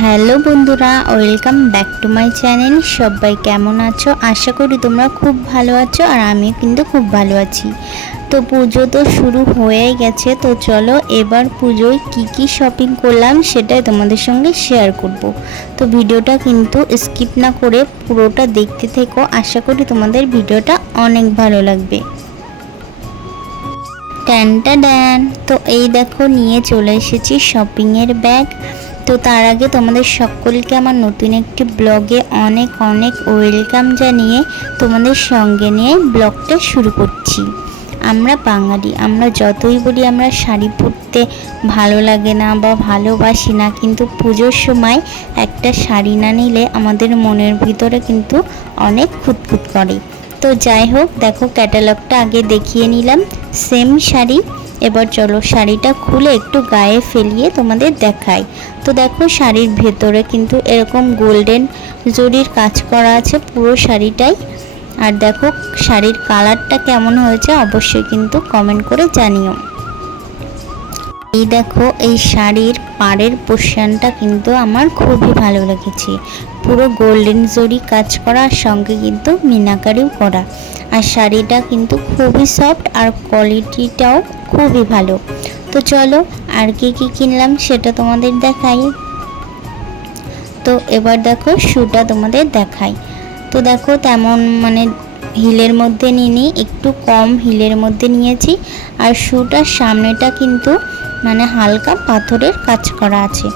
Hello বন্ধুরা, welcome back to my channel. সবাই কেমন আছো? আশা করি তোমরা খুব ভালো আছো আর আমি কিন্তু খুব ভালো আছি। তো পুজো তো শুরু হয়েই গেছে, তো চলো এবার পুজোয় কি শপিং করলাম সেটাই তোমাদের সঙ্গে শেয়ার করব। তো ভিডিওটা কিন্তু স্কিপ না করে পুরোটা দেখতে থেকো, আশা করি তোমাদের ভিডিওটা অনেক ভালো লাগবে। ট্যানটা ড্যান, তো এই দেখো নিয়ে চলে এসেছি শপিংয়ের ব্যাগ। তো তার আগে তোমাদের সকলকে আমার নতুন একটি ব্লগে অনেক অনেক ওয়েলকাম জানিয়ে তোমাদের সঙ্গে নিয়ে ব্লগটা শুরু করছি। আমরা বাঙালি, আমরা যতই বলি আমরা শাড়ি পরতে ভালো লাগে না বা ভালোবাসি না, কিন্তু পুজোর সময় একটা শাড়ি না নিলে আমাদের মনের ভিতরে কিন্তু অনেক খুঁতখুত করে। তো যাই হোক, দেখো ক্যাটালগটা আগে দেখিয়ে নিলাম, সেম শাড়ি। এবার চলো শাড়িটা খুলে একটু গায়ে ফেলিয়ে তোমাদের দেখাই। তো দেখো শাড়ির ভেতরে কিন্তু এরকম গোল্ডেন জরির কাজ করা আছে পুরো শাড়িটাই। আর দেখো শাড়ির কালারটা কেমন হয়েছে অবশ্যই কিন্তু কমেন্ট করে জানিও। এই দেখো এই শাড়ির পাড়ের পোর্শনটা কিন্তু আমার খুবই ভালো লেগেছে, পুরো গোল্ডেন জরি কাজ করার সঙ্গে কিন্তু মিনাকারিও করা। আর শাড়িটা কিন্তু খুবই সফট আর কোয়ালিটিটাও খুবই ভালো। তো চলো আর কি কিনলাম সেটা তোমাদের দেখাই। তো এবার দেখো শুটা তোমাদের দেখাই। তো দেখো তেমন হিলের মধ্যে নিইনি, একটু কম হিলের মধ্যে নিয়েছি। আর শুটার সামনেটা কিন্তু হালকা পাথরের কাজ করা আছে।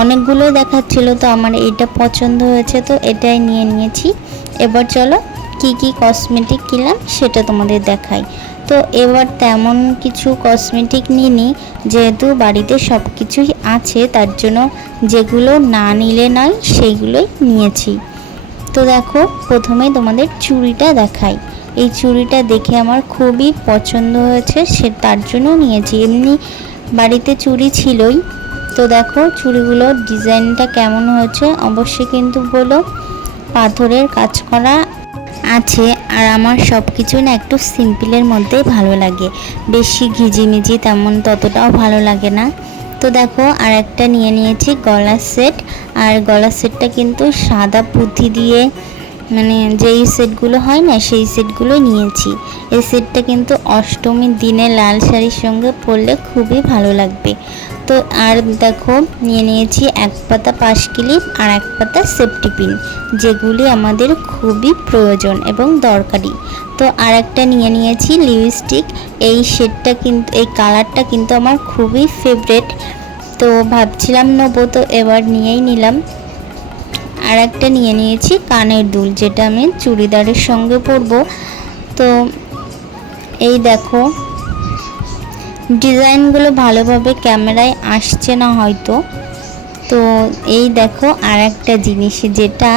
অনেকগুলো দেখাচ্ছিল, তো আমার এটা পছন্দ হয়েছে তো এটাই নিয়ে নিয়েছি। এবার চলো কি কসমেটিক কিনলাম সেটা তোমাদের দেখাই। তো এবার তেমন কিছু কসমেটিক নিইনি, যেহেতু বাড়িতে সব কিছুই আছে, তার জন্য যেগুলো না নিলে নয় সেইগুলোই নিয়েছি। তো দেখো প্রথমেই তোমাদের চুড়িটা দেখাই। এই চুড়িটা দেখে আমার খুবই পছন্দ হয়েছে, সে তার জন্য নিয়েছি। এমনি বাড়িতে চুড়ি ছিলই। তো দেখো চুড়িগুলোর ডিজাইনটা কেমন হয়েছে অবশ্যই কিন্তু বলো। পাথরের কাজ করা আছে, আর আমার সব কিছু না একটু সিম্পলের মধ্যে ভালো লাগে, বেশি ঘিজিমিজি তেমন ততটাও ভালো লাগে না। তো দেখো আর একটা নিয়ে নিয়েছি গলার সেট। আর গলার সেটটা কিন্তু সাদা পুঁথি দিয়ে যেই সেটগুলো হয় না সেই সেটগুলো নিয়েছি। এই সেটটা কিন্তু অষ্টমীর দিনে লাল শাড়ির সঙ্গে পরলে খুবই ভালো লাগবে। তো আর দেখো নিয়ে নিয়েছি এক পাতা পাশ ক্লিপ আর এক পাতা সেফটি পিন, যেগুলি আমাদের খুবই প্রয়োজন এবং দরকারি। তো আর একটা নিয়ে নিয়েছি লিপস্টিক। এই শেডটা কিন্তু এই কালারটা কিন্তু আমার খুবই ফেভারেট, তো ভাবছিলাম নেবো, তো এবার নিয়েই নিলাম। আর একটা নিয়ে নিয়েছি কানের দুল, যেটা আমি চুড়িদারের সঙ্গে পরবো। তো এই দেখো ডিজাইনগুলো ভালোভাবে ক্যামেরায় আসছে না হয়তো। তো এই দেখো আর একটা জিনিস, যেটা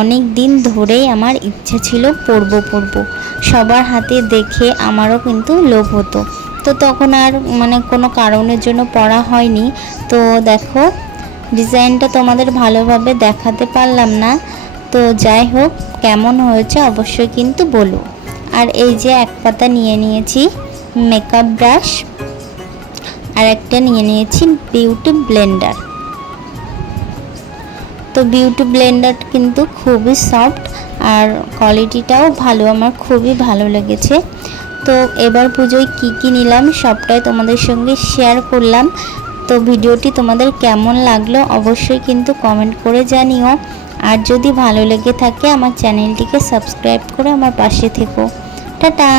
অনেক দিন ধরেই আমার ইচ্ছা ছিল পরবো, সবার হাতে দেখে আমারও কিন্তু লোভ হতো, তো তখন আর কোনো কারণের জন্য পরা হয়নি। তো দেখো ডিজাইনটা তোমাদের ভালোভাবে দেখাতে পারলাম না, তো যাই হোক কেমন হয়েছে অবশ্যই কিন্তু বলো। আর এই যে এক পাতা নিয়ে নিয়েছি মেকআপ ব্রাশ, আর একটা নিয়ে নিয়েছি বিউটি ব্লেন্ডার। তো বিউটি ব্লেন্ডার কিন্তু খুবই সফট আর কোয়ালিটিটাও ভালো, আমার খুবই ভালো লেগেছে। তো এবার পুজোয় কি নিলাম সবটাই তোমাদের সঙ্গে শেয়ার করলাম। তো ভিডিওটি তোমাদের কেমন লাগলো অবশ্যই কিন্তু কমেন্ট করে জানিও। আর যদি ভালো লেগে থাকে আমার চ্যানেলটিকে সাবস্ক্রাইব করে আমার পাশে থেকো। টাটা।